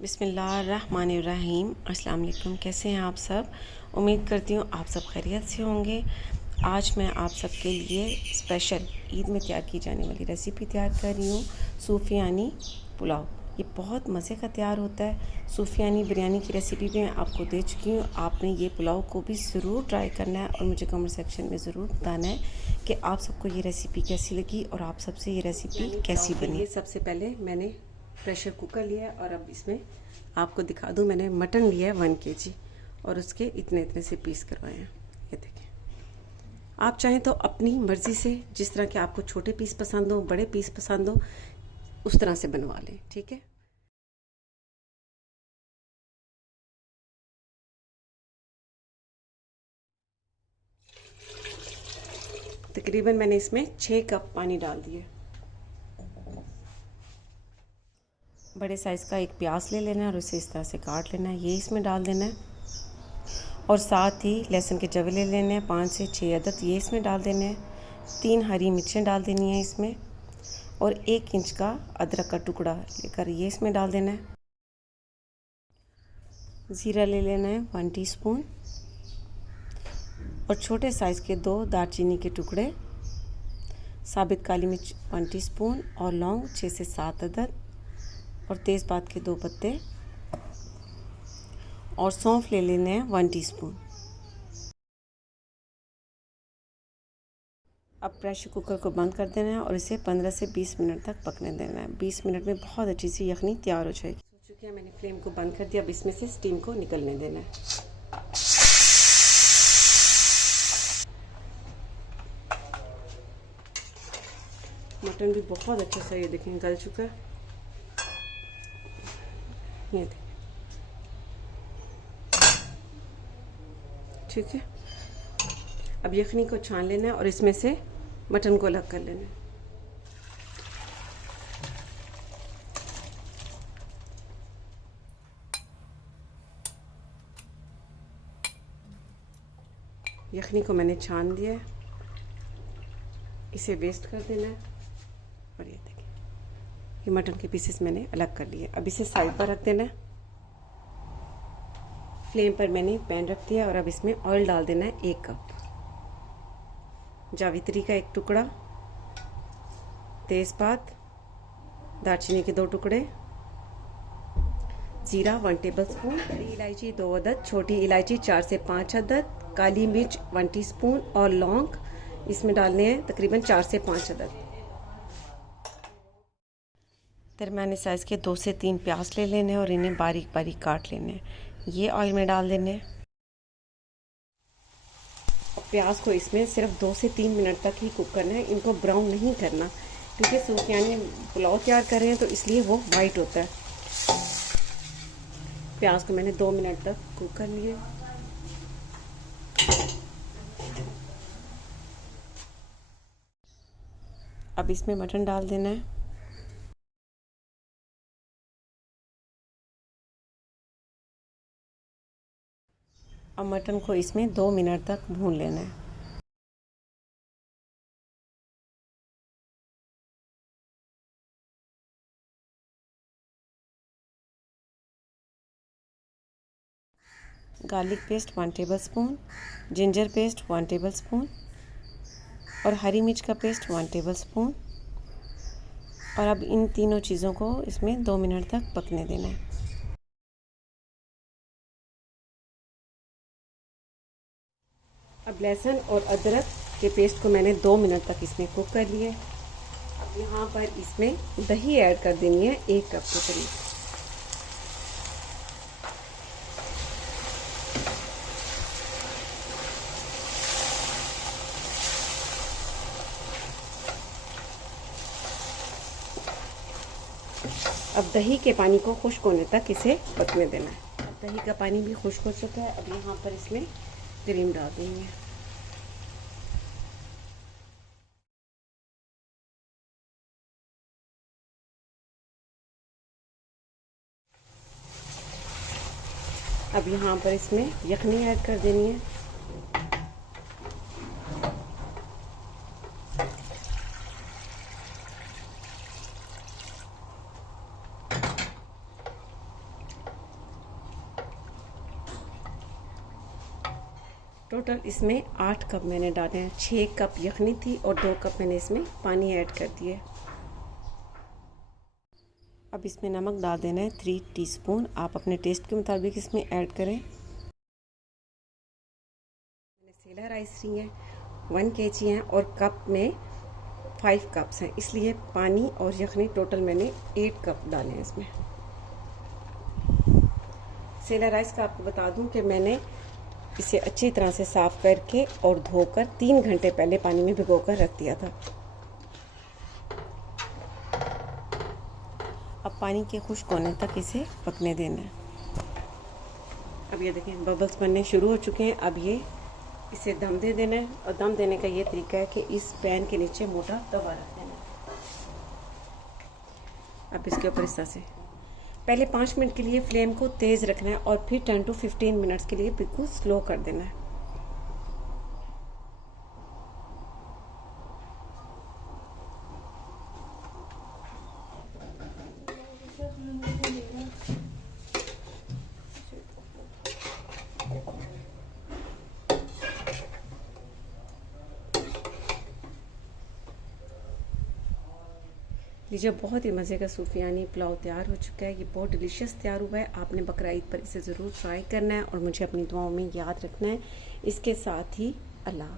बिस्मिल्लाहिर्रहमानिर्रहीम। अस्सलाम वालेकुम। कैसे हैं आप सब? उम्मीद करती हूँ आप सब खैरियत से होंगे। आज मैं आप सबके लिए स्पेशल ईद में तैयार की जाने वाली रेसिपी तैयार कर रही हूँ, सूफियानी पुलाव। ये बहुत मज़े का तैयार होता है। सूफियानी बिरयानी की रेसिपी भी मैं आपको दे चुकी हूँ। आपने ये पुलाव को भी ज़रूर ट्राई करना है और मुझे कमेंट सेक्शन में ज़रूर बताना है कि आप सबको ये रेसिपी कैसी लगी और आप सबसे ये रेसिपी कैसी बनी। सबसे पहले मैंने प्रेशर कुकर लिया है और अब इसमें आपको दिखा दूं, मैंने मटन लिया है 1 kg और उसके इतने इतने से पीस करवाए हैं। ये देखें, आप चाहें तो अपनी मर्ज़ी से जिस तरह के आपको छोटे पीस पसंद हो, बड़े पीस पसंद हो, उस तरह से बनवा लें। ठीक है। तकरीबन मैंने इसमें 6 कप पानी डाल दिए। बड़े साइज़ का एक प्याज ले लेना है और उसे इस तरह से काट लेना है, ये इसमें डाल देना है। और साथ ही लहसुन के जवे ले लेने हैं 5 से 6 अदद, ये इसमें डाल देने हैं। 3 हरी मिर्चें डाल देनी है इसमें और 1 इंच का अदरक का टुकड़ा लेकर ये इसमें डाल देना है। ज़ीरा ले लेना है 1 टीस्पून और छोटे साइज़ के 2 दालचीनी के टुकड़े, साबित काली मिर्च 1 टीस्पून और लौंग 6 से 7 अदद और तेज़पात के 2 पत्ते और सौंफ ले लेने हैं 1 टीस्पून। अब प्रेशर कुकर को बंद कर देना है और इसे 15 से 20 मिनट तक पकने देना है। 20 मिनट में बहुत अच्छी सी यखनी तैयार हो जाएगी। हो चुकी है, मैंने फ्लेम को बंद कर दिया। अब इसमें से स्टीम को निकलने देना है। मटन भी बहुत अच्छा सा ये देखें गल चुका है। ये देखें, ठीक है। अब यखनी को छान लेना है और इसमें से मटन को अलग कर लेना है। यखनी को मैंने छान दिया है, इसे वेस्ट कर देना है। और ये देखिए, ये मटन के पीसेस मैंने अलग कर लिए। अब इसे साइड पर रख देना है। फ्लेम पर मैंने पैन रख दिया और अब इसमें ऑयल डाल देना है 1 कप, जावित्री का 1 टुकड़ा, तेज़पात, दालचीनी के 2 टुकड़े, जीरा 1 टेबलस्पून, बड़ी इलायची 2 अदद, छोटी इलायची 4 से 5 अदद, काली मिर्च 1 टीस्पून और लौंग इसमें डालने हैं तकरीबन 4 से 5 अदद। दरमियाने साइज़ के 2 से 3 प्याज ले लेने और इन्हें बारीक बारीक काट लेने हैं। ये ऑयल में डाल देने हैं। प्याज को इसमें सिर्फ 2 से 3 मिनट तक ही कुक करना है, इनको ब्राउन नहीं करना, क्योंकि सूफियानी पुलाव तैयार कर रहे हैं तो इसलिए वो वाइट होता है। प्याज को मैंने 2 मिनट तक कुक कर लिया। अब इसमें मटन डाल देना है। अब मटन को इसमें 2 मिनट तक भून लेना है। Garlic paste 1 tablespoon, ginger paste 1 tablespoon और हरी मिर्च का पेस्ट 1 टेबलस्पून। और अब इन तीनों चीज़ों को इसमें 2 मिनट तक पकने देना है। अब लहसुन और अदरक के पेस्ट को मैंने 2 मिनट तक इसमें कुक कर लिया। अब यहाँ पर इसमें दही ऐड कर देनी है 1 कप के करीब। अब दही के पानी को खुश्क होने तक इसे पकने देना है। अब दही का पानी भी खुश्क हो चुका है। अब यहाँ पर इसमें क्रीम डाल देंगे। अब यहाँ पर इसमें यखनी ऐड कर देनी है। टोटल इसमें 8 कप मैंने डाले हैं। 6 कप यखनी थी और 2 कप मैंने इसमें पानी ऐड कर दिए। अब इसमें नमक डाल देना है 3 टीस्पून। आप अपने टेस्ट के मुताबिक इसमें ऐड करें। मैंने सेला राइस ली है 1 kg हैं और कप में 5 कप्स हैं, इसलिए पानी और यखनी टोटल मैंने 8 कप डाले हैं इसमें। सेला राइस का आपको बता दूं कि मैंने इसे अच्छी तरह से साफ़ करके और धोकर 3 घंटे पहले पानी में भिगोकर रख दिया था। अब पानी के खुश्क होने तक इसे पकने देना है। अब ये देखें बबल्स बनने शुरू हो चुके हैं। अब ये इसे दम दे देना है और दम देने का ये तरीका है कि इस पैन के नीचे मोटा तवा रख देना है। अब इसके ऊपर इस तरह से पहले 5 मिनट के लिए फ्लेम को तेज़ रखना है और फिर 10 to 15 मिनट्स के लिए बिल्कुल स्लो कर देना है। लीजिए बहुत ही मज़े का सूफियानी पुलाव तैयार हो चुका है। ये बहुत डिलीशियस तैयार हुआ है। आपने बकरा ईद पर इसे ज़रूर ट्राई करना है और मुझे अपनी दुआओं में याद रखना है। इसके साथ ही अल्लाह।